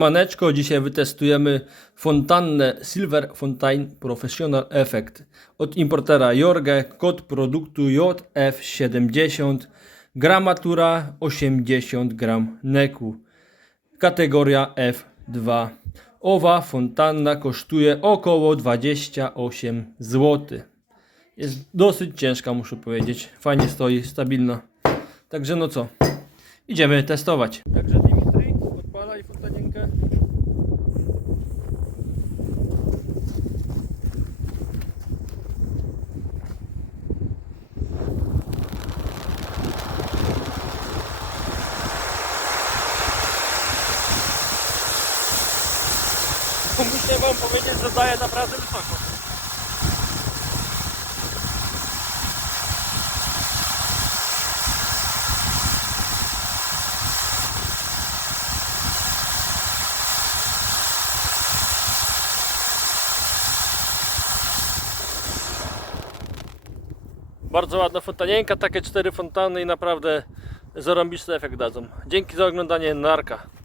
Maneczko, dzisiaj wytestujemy fontannę Silver Fontaine Professional Effect od importera Jorge, kod produktu JF70, gramatura 80 gram neku, kategoria F2. Owa fontanna kosztuje około 28 zł. Jest dosyć ciężka, muszę powiedzieć. Fajnie stoi, stabilna. Także no co, idziemy testować. Także Muszę wam powiedzieć, że daje naprawdę wysoko. Bardzo ładna fontanienka, takie cztery fontanny i naprawdę zarąbisty efekt dadzą. Dzięki za oglądanie Narka.